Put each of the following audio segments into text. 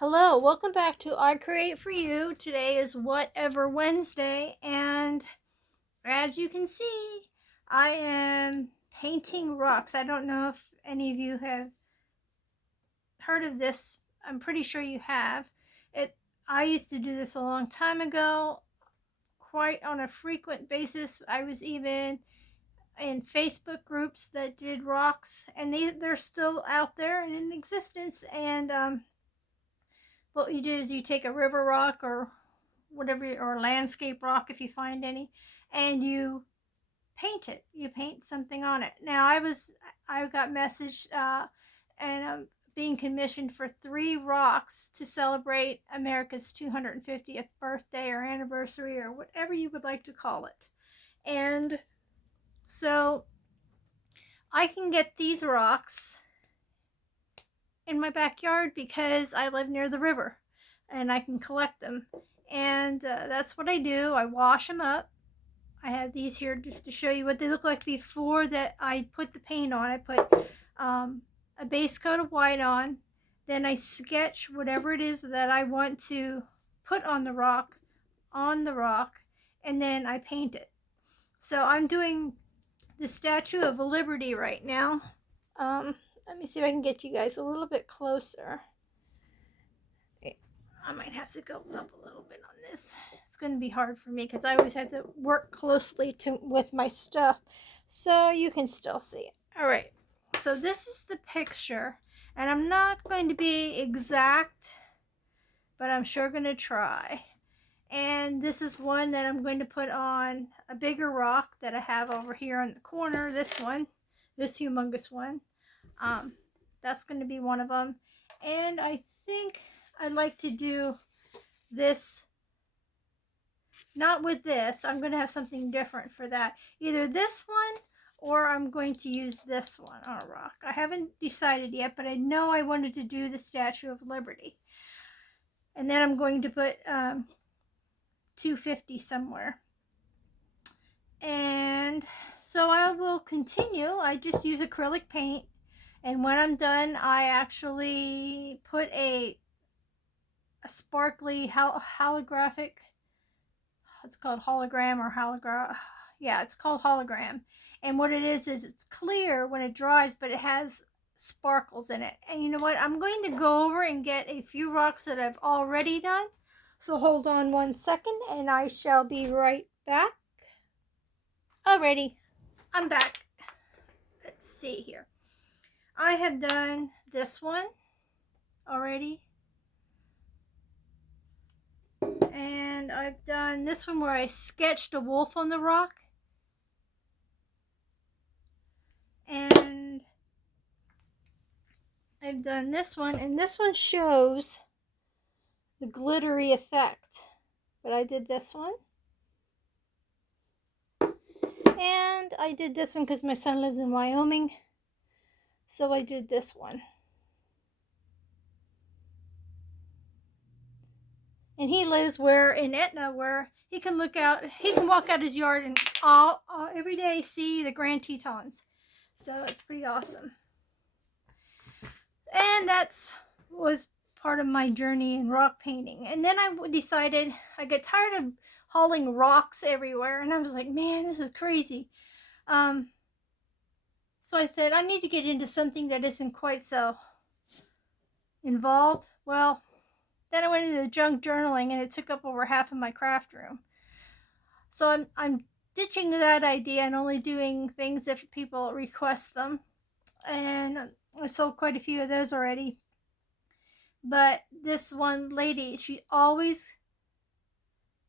Hello, welcome back to I Create For You. Today is Whatever Wednesday, and as you can see, I am painting rocks. I don't know if any of you have heard of this. I'm pretty sure you have. It. I used to do this a long time ago, quite on a frequent basis. I was even in Facebook groups that did rocks, and they're still out there and in existence. And what you do is you take a river rock or whatever, or landscape rock if you find any, and you paint it. You paint something on it. Now I got messaged and I'm being commissioned for 3 rocks to celebrate America's 250th birthday or anniversary or whatever you would like to call it. And so I can get these rocks in my backyard because I live near the river and I can collect them. And that's what I do. I wash them up. I have these here just to show you what they look like before that I put the paint on. I put a base coat of white on. Then I sketch whatever it is that I want to put on the rock, and then I paint it. So I'm doing the Statue of Liberty right now. Let me see if I can get you guys a little bit closer. I might have to go up a little bit on this. It's going to be hard for me because I always have to work closely with my stuff, so you can still see it. All right, so this is the picture, and I'm not going to be exact, but I'm sure going to try. And this is one that I'm going to put on a bigger rock that I have over here in the corner. This one, this humongous one. That's going to be one of them. And I think I'd like to do this, not with this. I'm going to have something different for that. Either this one or I'm going to use this one on a rock. I haven't decided yet, but I know I wanted to do the Statue of Liberty. And then I'm going to put 250 somewhere. And so I will continue. I just use acrylic paint. And when I'm done, I actually put a sparkly holographic, it's called hologram or hologram. Yeah, it's called hologram. And what it is it's clear when it dries, but it has sparkles in it. And you know what? I'm going to go over and get a few rocks that I've already done. So hold on one second and I shall be right back. Alrighty, I'm back. Let's see here. I have done this one already. And I've done this one where I sketched a wolf on the rock. And I've done this one, and this one shows the glittery effect. But I did this one. And I did this one because my son lives in Wyoming. So I did this one. And he lives in Etna, where he can walk out his yard and every day see the Grand Tetons. So it's pretty awesome. And that was part of my journey in rock painting. And then I decided I get tired of hauling rocks everywhere, and I was like, man, this is crazy. So I said I need to get into something that isn't quite so involved. Well, then I went into junk journaling, and it took up over half of my craft room. So I'm ditching that idea and only doing things if people request them. And I sold quite a few of those already. But this one lady, she always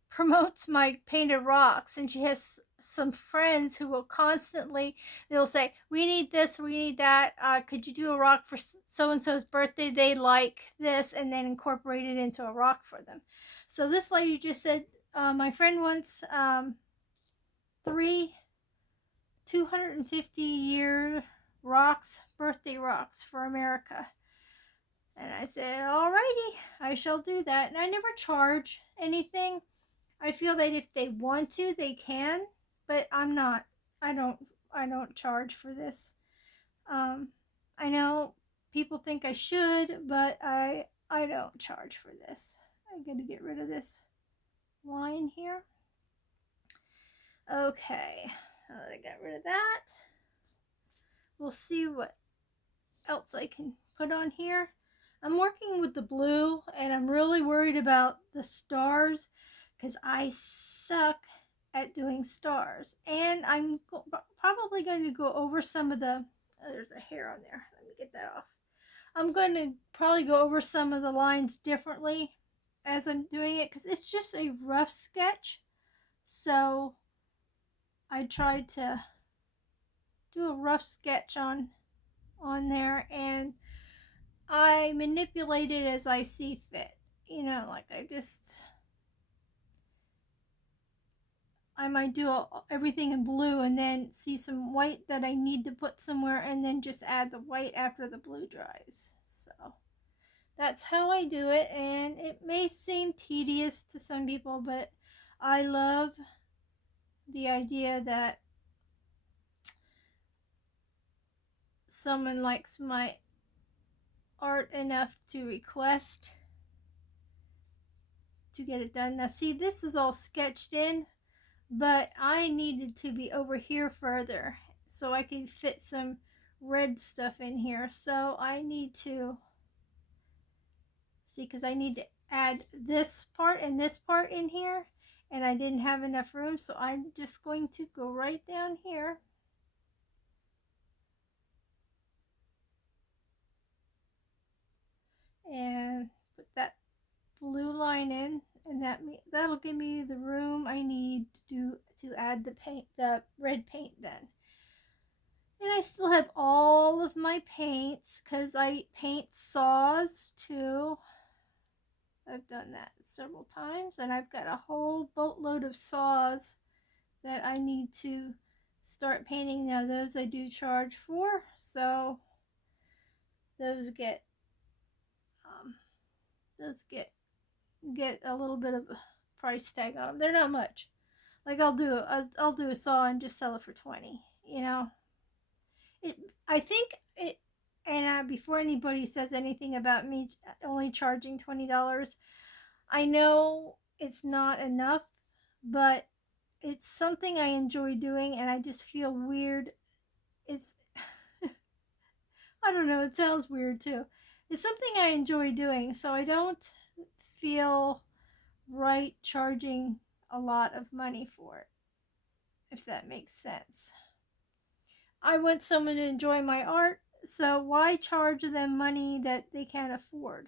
promotes my painted rocks, and she has some friends who will constantly, they'll say, we need this, we need that, could you do a rock for so-and-so's birthday, they like this, and then incorporate it into a rock for them. So this lady just said, my friend wants 3 250-year rocks, birthday rocks for America. And I said, alrighty, I shall do that. And I never charge anything. I feel that if they want to, they can, but I don't charge for this. I know people think I should, but I I don't charge for this. I'm going to get rid of this line here. Okay, now that I got rid of that, we'll see what else I can put on here. I'm working with the blue, and I'm really worried about the stars because I suck at doing stars. And I'm probably going to go over some of the, there's a hair on there. Let me get that off. I'm going to probably go over some of the lines differently as I'm doing it because it's just a rough sketch. So I tried to do a rough sketch on there, and I manipulate it as I see fit. You know, like I might do everything in blue and then see some white that I need to put somewhere and then just add the white after the blue dries. So that's how I do it, and it may seem tedious to some people, but I love the idea that someone likes my art enough to request to get it done. Now see, this is all sketched in, but I needed to be over here further so I can fit some red stuff in here. So I need to see, because I need to add this part and this part in here, and I didn't have enough room, so I'm just going to go right down here and put that blue line in, and that'll give me the room I need to add the red paint then. And I still have all of my paints because I paint saws too. I've done that several times, and I've got a whole boatload of saws that I need to start painting. Now those I do charge for, so those get a little bit of a price tag on them. They're not much. Like I'll do a saw and just sell it for 20. You know, I think it. And before anybody says anything about me only charging $20, I know it's not enough, but it's something I enjoy doing, and I just feel weird. It's I don't know, it sounds weird too. It's something I enjoy doing, so I don't feel right charging a lot of money for it, if that makes sense. I want someone to enjoy my art, so why charge them money that they can't afford?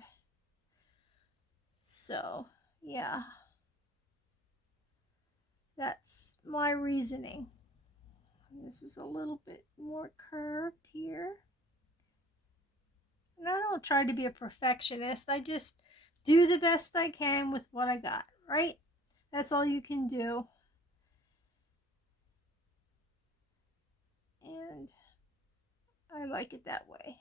So, yeah. That's my reasoning. This is a little bit more curved here. And I don't try to be a perfectionist. I just do the best I can with what I got, right? That's all you can do. And I like it that way.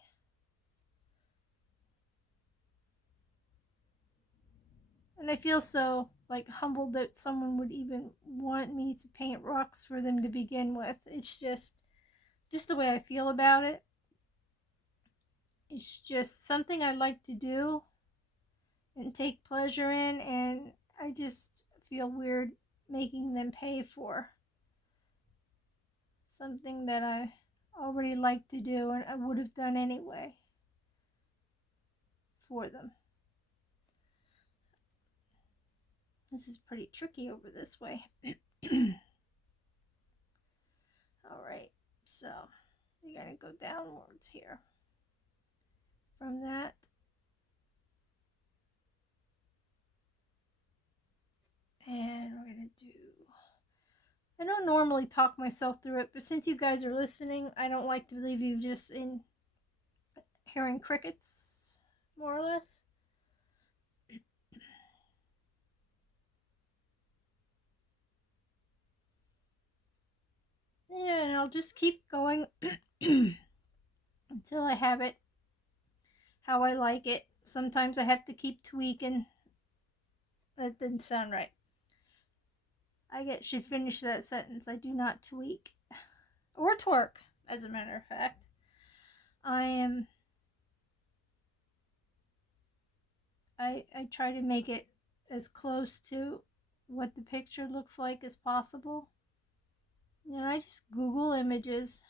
And I feel so like humbled that someone would even want me to paint rocks for them to begin with. It's just the way I feel about it. It's just something I like to do and take pleasure in, and I just feel weird making them pay for something that I already like to do and I would have done anyway for them. This is pretty tricky over this way. Alright, so we're going to go downwards here from that. And we're going to do... I don't normally talk myself through it, but since you guys are listening, I don't like to leave you just in hearing crickets, more or less. And I'll just keep going until I have it how I like it. Sometimes I have to keep tweaking. That didn't sound right. Should finish that sentence. I do not tweak. Or twerk, as a matter of fact. I am I try to make it as close to what the picture looks like as possible. You know, I just Google images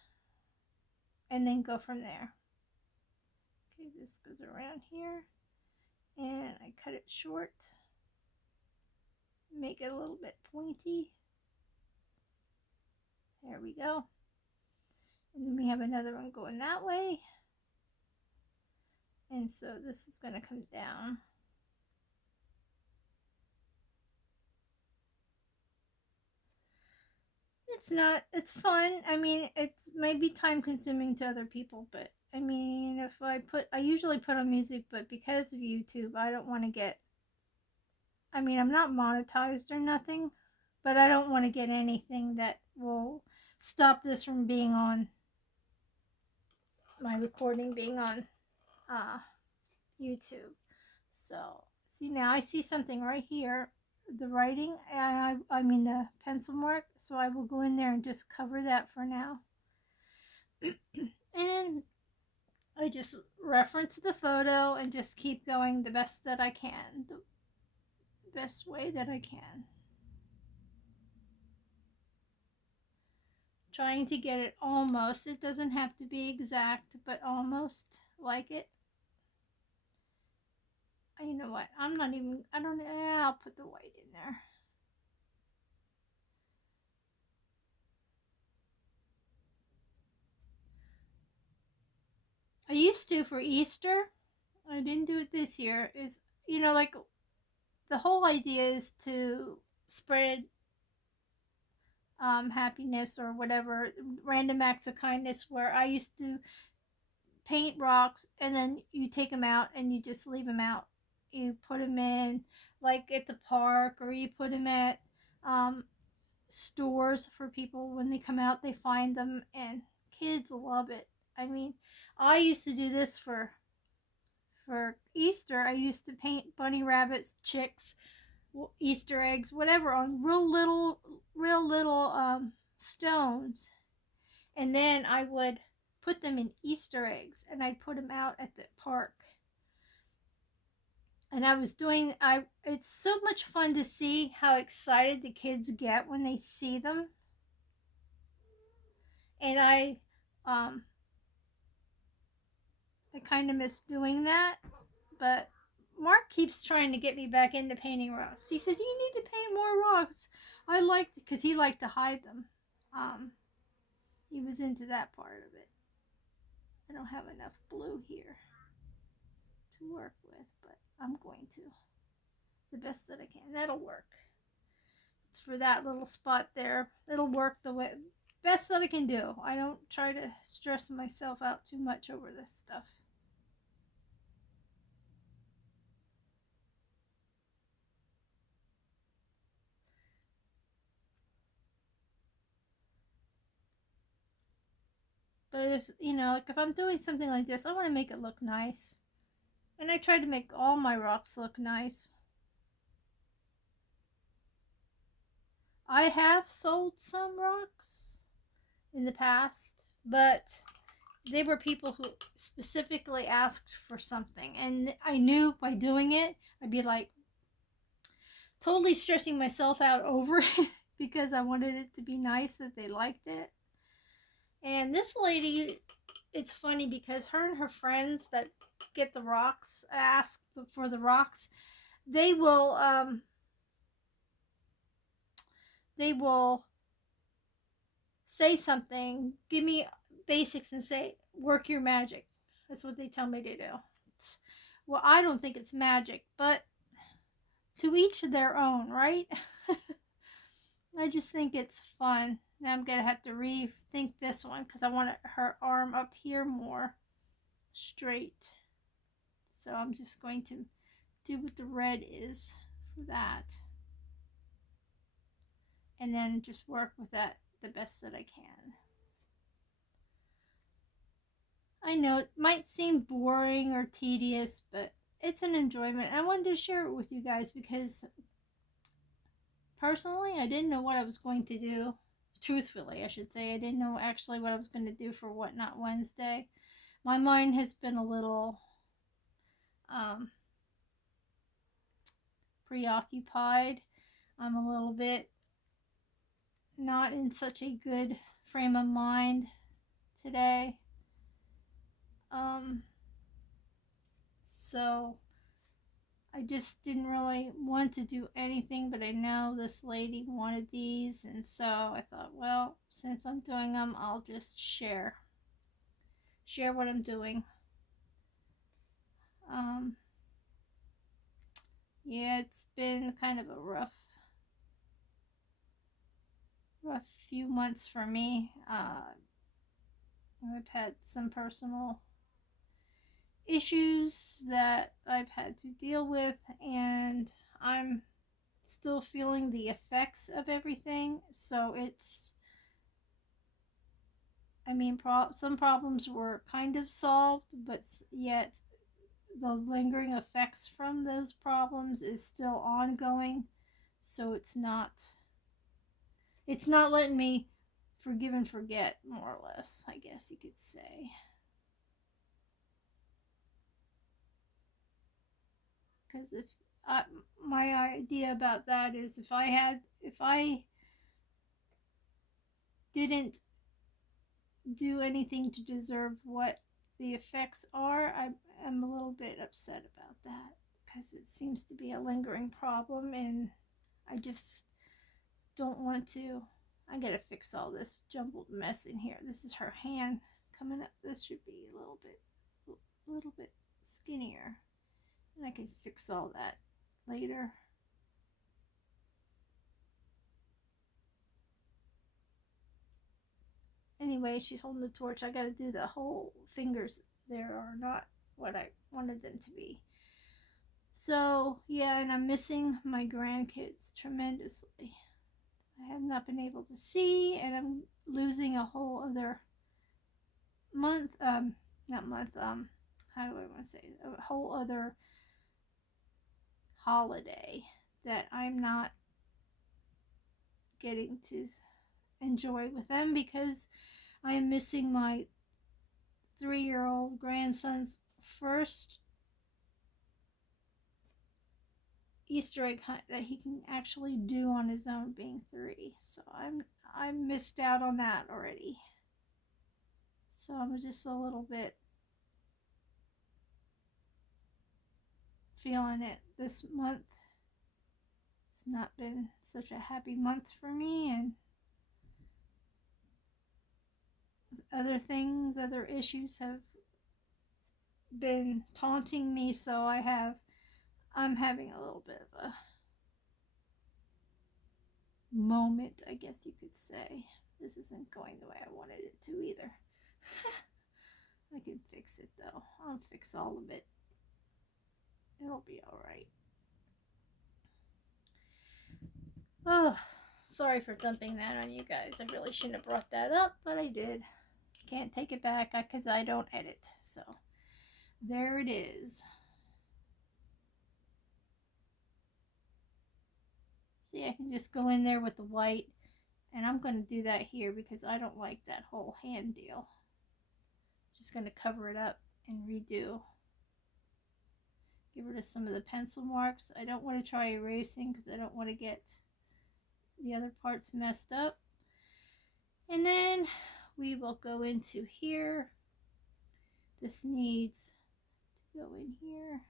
and then go from there. Okay, this goes around here and I cut it short, make it a little bit pointy. There we go. And then we have another one going that way. And so this is going to come down. It's not, it's fun. I mean, it's maybe time consuming to other people, but I mean, if I usually put on music, but because of YouTube, I don't want to get, I mean, I'm not monetized or nothing, but I don't want to get anything that will stop this from being on my recording being on YouTube. So, see now I see something right here, the writing, and I mean the pencil mark, so I will go in there and just cover that for now. And I just reference the photo and just keep going the best that I can, the best way that I can. Trying to get it almost, it doesn't have to be exact, but almost like it. You know what? I don't know. I'll put the white in there. I used to for Easter. I didn't do it this year. Is, you know, like the whole idea is to spread happiness or whatever, random acts of kindness, where I used to paint rocks and then you take them out and you just leave them out. You put them in like at the park, or you put them at stores for people when they come out, they find them, and kids love it. I mean, I used to do this for Easter. I used to paint bunny rabbits, chicks, Easter eggs, whatever, on real little stones, and then I would put them in Easter eggs, and I'd put them out at the park. And I was doing, it's so much fun to see how excited the kids get when they see them. And I kind of miss doing that, but Mark keeps trying to get me back into painting rocks. He said, "You need to paint more rocks." I liked it because he liked to hide them. He was into that part of it. I don't have enough blue here to work with, but I'm going to the best that I can. That'll work. It's for that little spot there. It'll work the way best that I can do. I don't try to stress myself out too much over this stuff. But if, you know, like if I'm doing something like this, I want to make it look nice. And I try to make all my rocks look nice. I have sold some rocks in the past, but they were people who specifically asked for something. And I knew by doing it, I'd be like totally stressing myself out over it because I wanted it to be nice, that they liked it. And this lady, it's funny because her and her friends that get the rocks, ask for the rocks, they will say something, give me basics and say, work your magic. That's what they tell me to do. Well, I don't think it's magic, but to each their own, right? I just think it's fun. Now I'm gonna have to rethink this one because I want her arm up here more straight. So I'm just going to do what the red is for that, and then just work with that the best that I can. I know it might seem boring or tedious, but it's an enjoyment. I wanted to share it with you guys because personally, I didn't know what I was going to do. Truthfully, I should say, I didn't know actually what I was going to do for What Not Wednesday. My mind has been a little preoccupied. I'm a little bit not in such a good frame of mind today. So I just didn't really want to do anything, but I know this lady wanted these, and so I thought, well, since I'm doing them, I'll just share what I'm doing. Yeah, it's been kind of a rough few months for me. I've had some personal issues that I've had to deal with, and I'm still feeling the effects of everything. So it's, I mean, some problems were kind of solved, but yet the lingering effects from those problems is still ongoing. So it's not letting me forgive and forget, more or less, I guess you could say. Because if my idea about that is, if I didn't do anything to deserve what the effects are, I'm a little bit upset about that, because it seems to be a lingering problem, and I just don't want to. I gotta fix all this jumbled mess in here. This is her hand coming up. This should be a little bit skinnier, and I can fix all that later. Anyway, she's holding the torch. I gotta do the whole fingers. There are not what I wanted them to be. So, yeah, and I'm missing my grandkids tremendously. I have not been able to see, and I'm losing a whole other month, not month, how do I want to say it? A whole other holiday that I'm not getting to enjoy with them, because I am missing my 3-year-old grandson's first Easter egg hunt that he can actually do on his own, being 3. So I'm missed out on that already. So I'm just a little bit feeling it this month. It's not been such a happy month for me, and other things, other issues have been taunting me, so I'm having a little bit of a moment, I guess you could say. This isn't going the way I wanted it to either. I can fix it though. I'll fix all of it. It'll be alright. Oh, sorry for dumping that on you guys. I really shouldn't have brought that up, but I did. Can't take it back because I don't edit. So, there it is. See, I can just go in there with the white, and I'm going to do that here because I don't like that whole hand deal. Just going to cover it up and redo. Get rid of some of the pencil marks. I don't want to try erasing because I don't want to get the other parts messed up. And then we will go into here. This needs to go in here.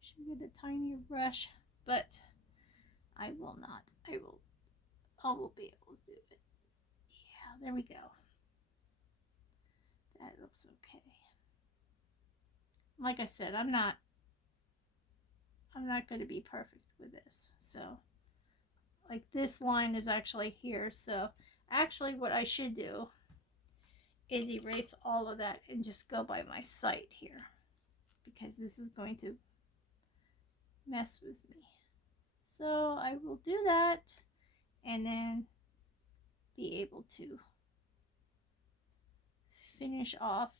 Should get a tinier brush, but I will not. I will be able to do it. Yeah, there we go. That looks okay. Like I said, I'm not going to be perfect with this. So, like, this line is actually here. So, actually what I should do is erase all of that and just go by my sight here, because this is going to mess with me. So I will do that and then be able to finish off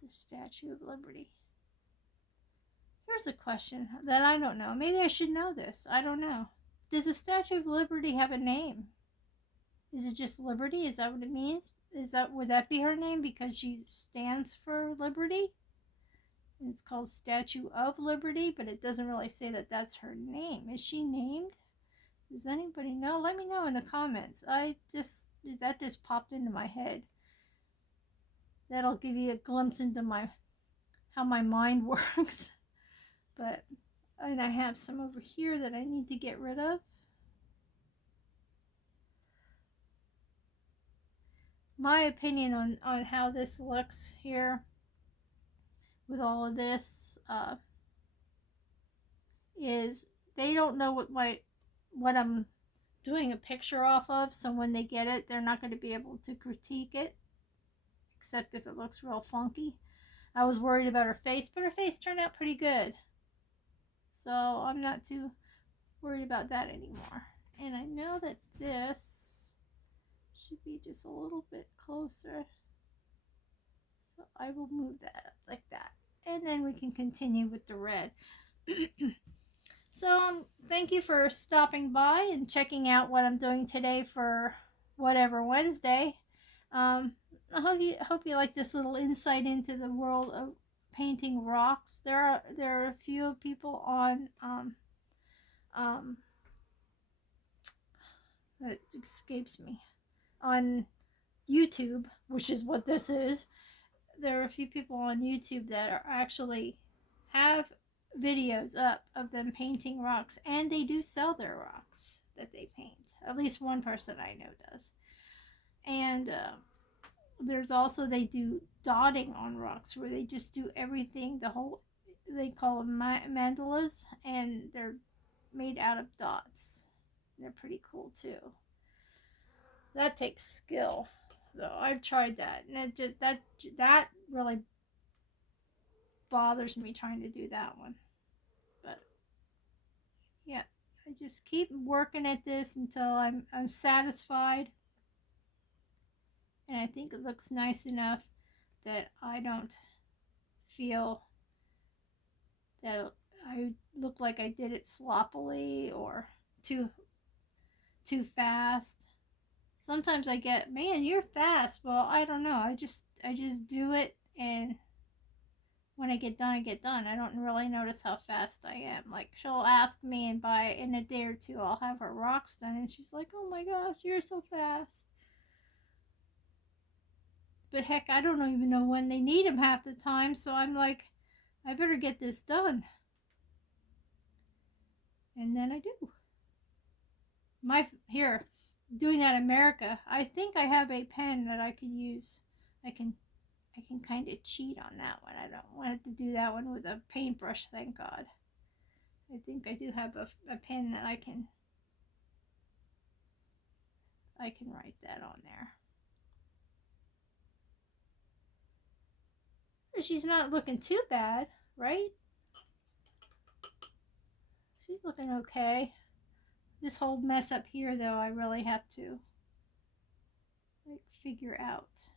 the Statue of Liberty. Here's a question that I don't know. Maybe I should know this. I don't know. Does the Statue of Liberty have a name? Is it just Liberty? Is that what it means? Would that be her name because she stands for liberty? It's called Statue of Liberty, but it doesn't really say that that's her name. Is she named? Does anybody know? Let me know in the comments. That just popped into my head. That'll give you a glimpse into how my mind works. And I have some over here that I need to get rid of. My opinion on how this looks here with all of this is they don't know what I'm doing a picture off of, so when they get it, they're not going to be able to critique it, except if it looks real funky. I was worried about her face, but her face turned out pretty good, so I'm not too worried about that anymore. And I know that this should be just a little bit closer, so I will move that up like that, and then we can continue with the red. So thank you for stopping by and checking out what I'm doing today for Whatever Wednesday. I hope you like this little insight into the world of painting rocks. There are a few people on it escapes me, on YouTube, which is what this is. There are a few people on YouTube that are actually have videos up of them painting rocks, and they do sell their rocks that they paint. At least one person I know does. And there's also, they do dotting on rocks, where they just do everything, they call them mandalas, and they're made out of dots. They're pretty cool too. That takes skill, though. I've tried that, and that really bothers me, trying to do that one. But yeah, I just keep working at this until I'm satisfied, and I think it looks nice enough that I don't feel that I look like I did it sloppily or too fast. Sometimes I get, man, you're fast. Well, I don't know. I just do it, and when I get done, I get done. I don't really notice how fast I am. Like, she'll ask me, and in a day or two, I'll have her rocks done, and she's like, "Oh my gosh, you're so fast." But heck, I don't even know when they need them half the time, so I'm like, I better get this done. And then I do. Here, doing that in America, I think I have a pen that I could use. I can kind of cheat on that one. I don't want to do that one with a paintbrush, thank God. I think I do have a pen that I can write that on there. She's not looking too bad, right? She's looking okay. This whole mess up here, though, I really have to figure out.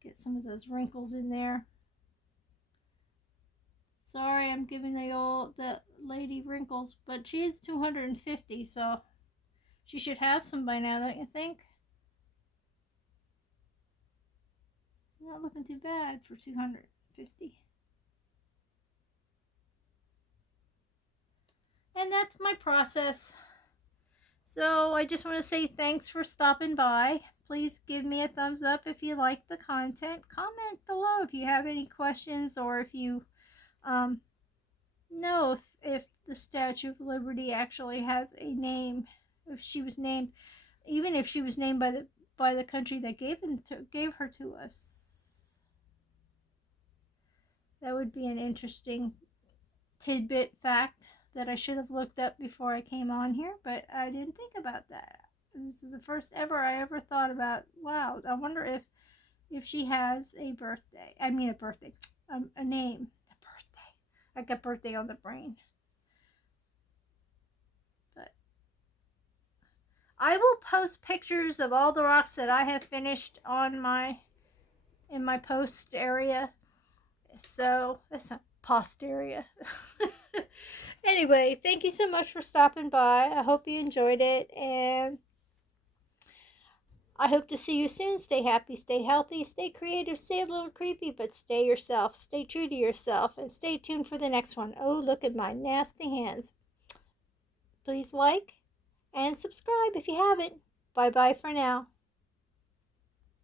Get some of those wrinkles in there. Sorry, I'm giving the lady wrinkles, but she is 250, so she should have some by now, don't you think? It's not looking too bad for 250. And that's my process. So I just want to say thanks for stopping by. Please give me a thumbs up if you like the content. Comment below if you have any questions, or if you know if the Statue of Liberty actually has a name. If she was named, even if she was named by the country that gave her to us. That would be an interesting tidbit fact that I should have looked up before I came on here, but I didn't think about that. This is the first ever I ever thought about, wow, I wonder if she has a birthday. I mean, a name. A birthday. I got birthday on the brain. But I will post pictures of all the rocks that I have finished in my post area. So that's a post area. Anyway, thank you so much for stopping by. I hope you enjoyed it, and I hope to see you soon. Stay happy, stay healthy, stay creative, stay a little creepy, but stay yourself. Stay true to yourself, and stay tuned for the next one. Oh, look at my nasty hands. Please like and subscribe if you haven't. Bye bye for now.